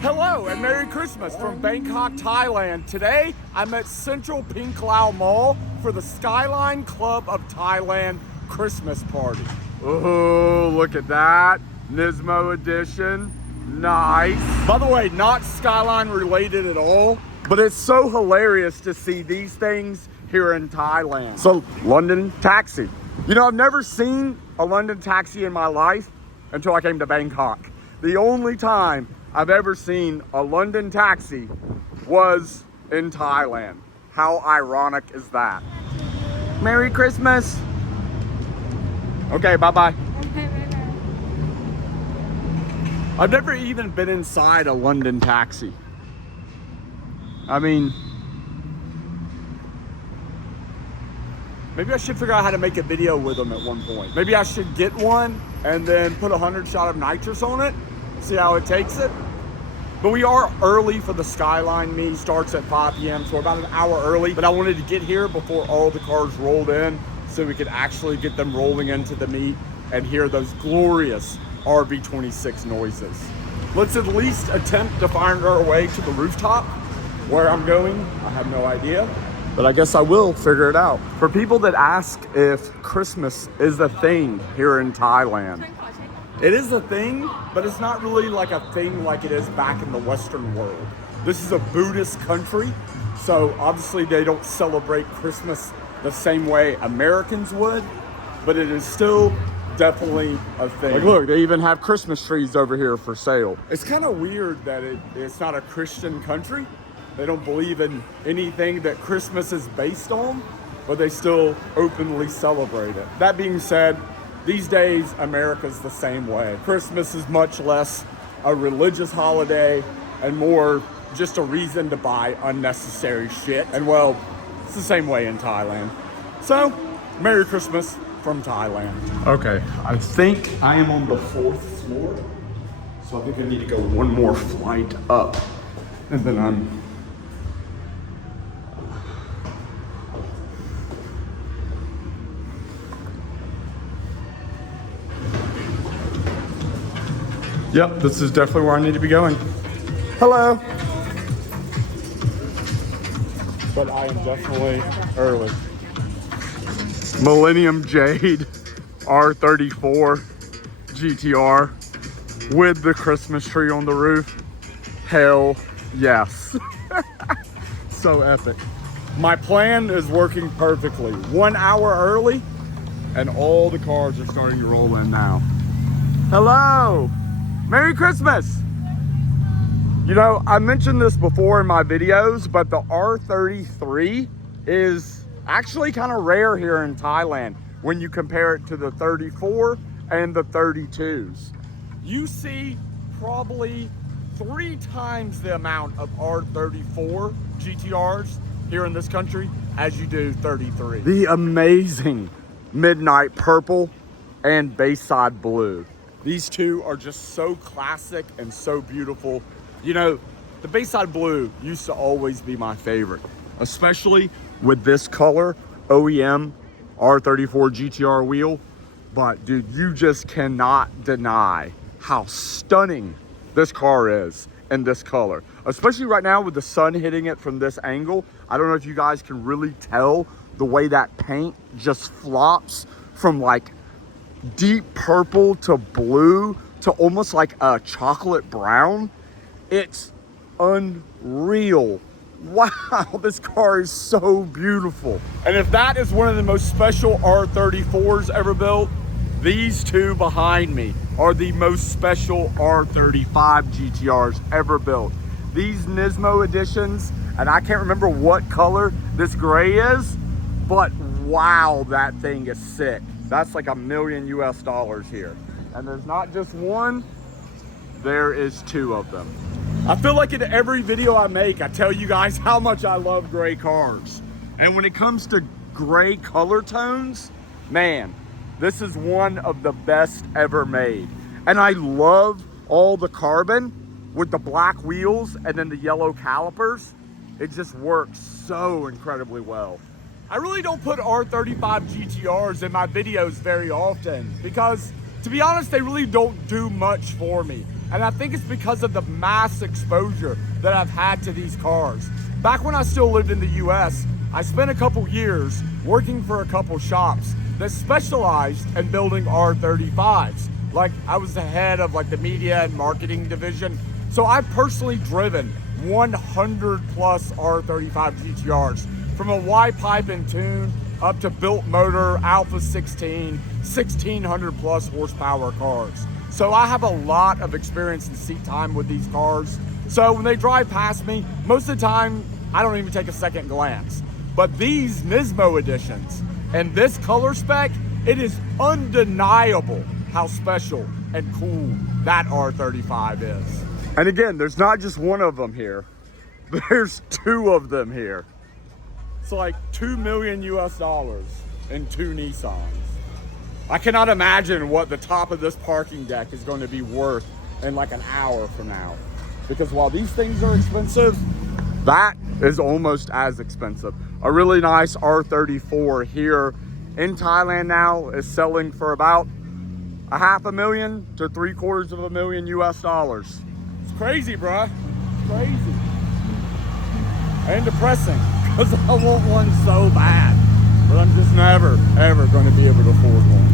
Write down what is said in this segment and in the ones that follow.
Hello and Merry Christmas from Bangkok, Thailand. Today I'm at Central Pink Lao Mall for the Skyline Club of Thailand Christmas party. Oh, look at that. Nismo edition. Nice. By the way, not Skyline related at all, but it's so hilarious to see these things here in Thailand. So, London taxi. You know, I've never seen a London taxi in my life until I came to Bangkok. The only time I've ever seen a London taxi was in Thailand. How ironic is that? Merry Christmas. Okay, bye-bye. I've never even been inside a London taxi. I mean, maybe I should figure out how to make a video with them at one point. Maybe I should get one and then put 100 shot of nitrous on it, see how it takes it. But we are early for the Skyline meet. Starts at 5 p.m. so we're about an hour early. But I wanted to get here before all the cars rolled in so we could actually get them rolling into the meet and hear those glorious RB26 noises. Let's at least attempt to find our way to the rooftop. Where I'm going, I have no idea, but I guess I will figure it out. For people that ask if Christmas is a thing here in Thailand, it is a thing, but it's not really like a thing like it is back in the Western world. This is a Buddhist country, so obviously they don't celebrate Christmas the same way Americans would, but it is still definitely a thing. Like, look, they even have Christmas trees over here for sale. It's kind of weird that it's not a Christian country. They don't believe in anything that Christmas is based on, but they still openly celebrate it. That being said, these days, America's the same way. Christmas is much less a religious holiday and more just a reason to buy unnecessary shit. And well, it's the same way in Thailand. So, Merry Christmas from Thailand. Okay, I think I am on the 4th floor. So I think I need to go one more flight up. And then I'm... Yep, this is definitely where I need to be going. Hello. But I am definitely early. Millennium Jade R34 GTR with the Christmas tree on the roof. Hell yes. So epic. My plan is working perfectly. 1 hour early and all the cars are starting to roll in now. Hello. Merry Christmas! You know, I mentioned this before in my videos, but the R33 is actually kind of rare here in Thailand when you compare it to the 34 and the 32s. You see probably 3 times the amount of R34 GTRs here in this country as you do 33. The amazing midnight purple and Bayside blue. These two are just so classic and so beautiful. You know, the Bayside blue used to always be my favorite, especially with this color OEM R34 GTR wheel. But dude, you just cannot deny how stunning this car is in this color, especially right now with the sun hitting it from this angle. I don't know if you guys can really tell the way that paint just flops from like deep purple to blue to almost like a chocolate brown. It's unreal. Wow, this car is so beautiful. And if that is one of the most special R34s ever built, these two behind me are the most special R35 GTRs ever built. These Nismo editions, and I can't remember what color this gray is, but wow, that thing is sick. That's like $1 million US here. And there's not just one, there is 2 of them. I feel like in every video I make, I tell you guys how much I love gray cars. And when it comes to gray color tones, man, this is one of the best ever made. And I love all the carbon with the black wheels and then the yellow calipers. It just works so incredibly well. I really don't put R35 GTRs in my videos very often because to be honest, they really don't do much for me. And I think it's because of the mass exposure that I've had to these cars. Back when I still lived in the US, I spent a couple years working for a couple shops that specialized in building R35s. Like, I was the head of like the media and marketing division. So I've personally driven 100 plus R35 GTRs, from a Y pipe and tune up to built motor, Alpha 16, 1600 plus horsepower cars. So I have a lot of experience and seat time with these cars. So when they drive past me, most of the time, I don't even take a second glance. But these Nismo editions and this color spec, it is undeniable how special and cool that R35 is. And again, there's not just one of them here. There's two of them here. It's like $2 million US in two Nissans. I cannot imagine what the top of this parking deck is going to be worth in like an hour from now. Because while these things are expensive, that is almost as expensive. A really nice R34 here in Thailand now is selling for about $500,000 to $750,000 US. It's crazy, bruh. It's crazy. And depressing, because I want one so bad. But I'm just never, ever going to be able to afford one.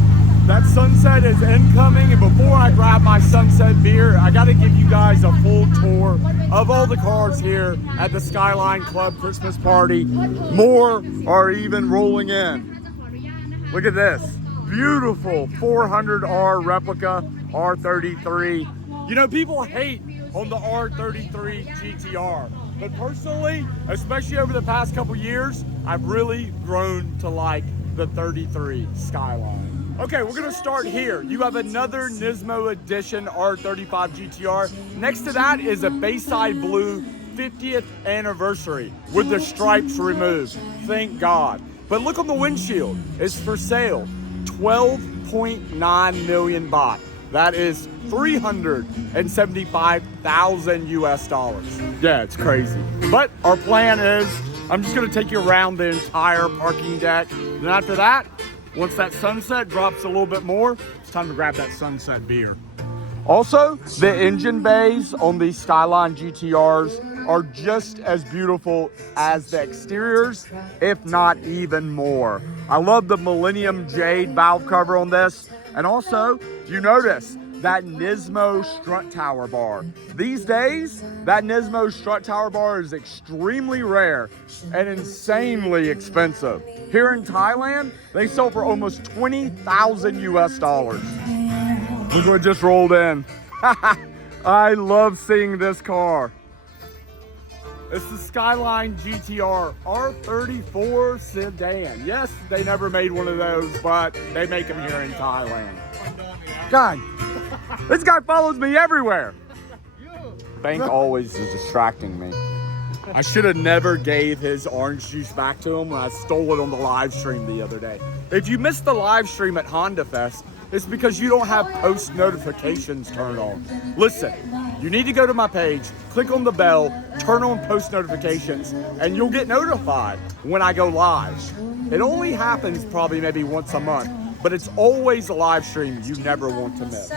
That sunset is incoming, and before I grab my sunset beer, I got to give you guys a full tour of all the cars here at the Skyline Club Christmas party. More are even rolling in. Look at this. Beautiful 400R replica R33. You know, people hate on the R33 GTR, but personally, especially over the past couple years, I've really grown to like the 33 Skyline. Okay, we're gonna start here. You have another Nismo Edition R35 GTR. Next to that is a Bayside Blue 50th anniversary with the stripes removed. Thank God. But look on the windshield. It's for sale. 12.9 million baht. That is 375,000 US dollars. Yeah, it's crazy. But our plan is, I'm just gonna take you around the entire parking deck. Then after that, once that sunset drops a little bit more, it's time to grab that sunset beer. Also, the engine bays on these Skyline GTRs are just as beautiful as the exteriors, if not even more. I love the Millennium Jade valve cover on this. And also, you notice that Nismo strut tower bar. These days, that Nismo strut tower bar is extremely rare and insanely expensive. Here in Thailand, they sell for almost 20,000 US dollars. Look what just rolled in. I love seeing this car. It's the Skyline GTR R34 sedan. Yes, they never made one of those, but they make them here in Thailand. God, this guy follows me everywhere. Bank always is distracting me. I should have never gave his orange juice back to him when I stole it on the live stream the other day. If you missed the live stream at Honda Fest, it's because you don't have post notifications turned on. Listen, you need to go to my page, click on the bell, turn on post notifications, and you'll get notified when I go live. It only happens probably maybe once a month, but it's always a live stream you never want to miss.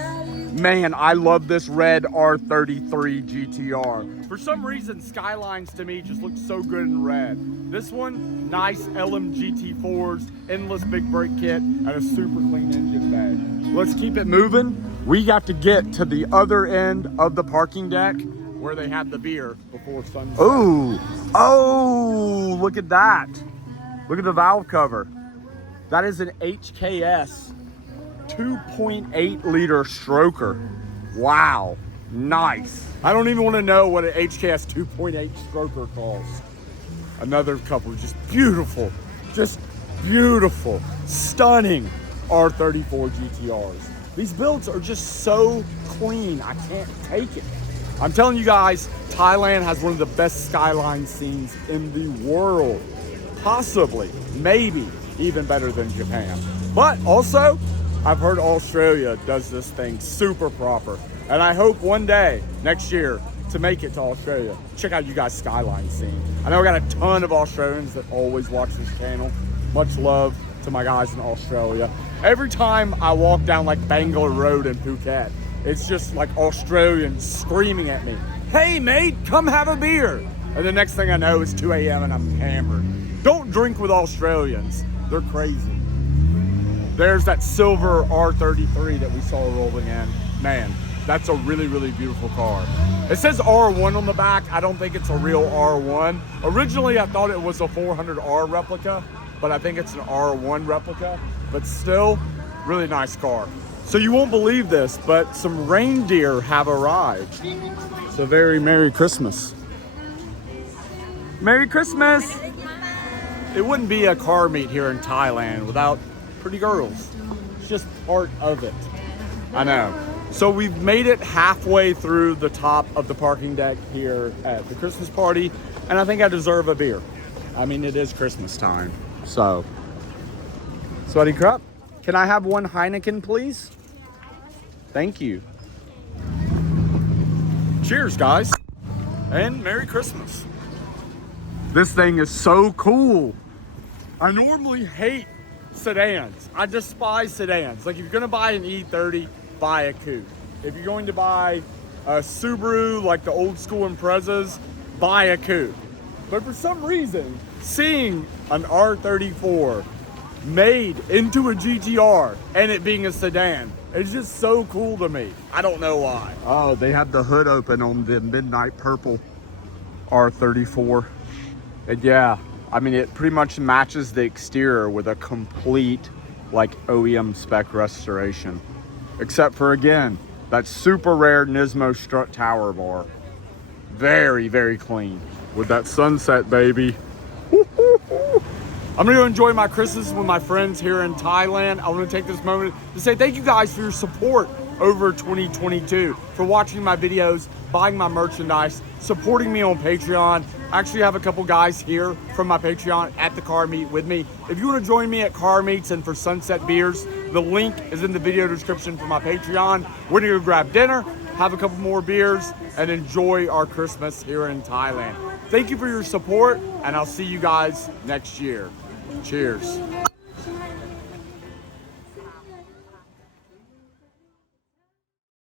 Man, I love this red R33 GTR. For some reason, Skylines to me just look so good in red. This one, nice LMGT4s, endless big brake kit, and a super clean engine bay. Let's keep it moving. We got to get to the other end of the parking deck where they have the beer before sunset. Ooh, oh, look at that. Look at the valve cover. That is an HKS 2.8 liter stroker. Wow, nice. I don't even want to know what an HKS 2.8 stroker costs. Another couple, just beautiful, stunning R34 GTRs. These builds are just so clean, I can't take it. I'm telling you guys, Thailand has one of the best Skyline scenes in the world. Possibly, maybe, even better than Japan. But also, I've heard Australia does this thing super proper. And I hope one day, next year, to make it to Australia. Check out you guys' Skyline scene. I know I got a ton of Australians that always watch this channel. Much love to my guys in Australia. Every time I walk down like Bangalore Road in Phuket, it's just like Australians screaming at me, "Hey mate, come have a beer." And the next thing I know, it's 2 a.m. and I'm hammered. Don't drink with Australians. They're crazy. There's that silver R33 that we saw rolling in. Man, that's a really, really beautiful car. It says R1 on the back. I don't think it's a real R1. Originally, I thought it was a 400R replica, but I think it's an R1 replica. But still, really nice car. So you won't believe this, but some reindeer have arrived. So very Merry Christmas. Merry Christmas! It wouldn't be a car meet here in Thailand without pretty girls. It's just part of it. I know. So we've made it halfway through the top of the parking deck here at the Christmas party, and I think I deserve a beer. I mean, it is Christmas time, so. Sweaty Krupp, can I have one Heineken, please? Thank you. Cheers, guys, and Merry Christmas. This thing is so cool. I normally hate sedans. I despise sedans. Like if you're gonna buy an E30, buy a coupe. If you're going to buy a Subaru, like the old school Imprezas, buy a coupe. But for some reason, seeing an R34 made into a GTR and it being a sedan, it's just so cool to me. I don't know why. Oh, they have the hood open on the midnight purple R34. And yeah, I mean, it pretty much matches the exterior with a complete like OEM spec restoration. Except for, again, that super rare Nismo strut tower bar. Very, very clean. With that sunset, baby. I'm gonna go enjoy my Christmas with my friends here in Thailand. I wanna take this moment to say thank you guys for your support over 2022, for watching my videos, buying my merchandise, supporting me on Patreon. I actually have a couple guys here from my Patreon at the car meet with me. If you wanna join me at car meets and for Sunset Beers, the link is in the video description for my Patreon. We're gonna go grab dinner, have a couple more beers, and enjoy our Christmas here in Thailand. Thank you for your support, and I'll see you guys next year. Cheers.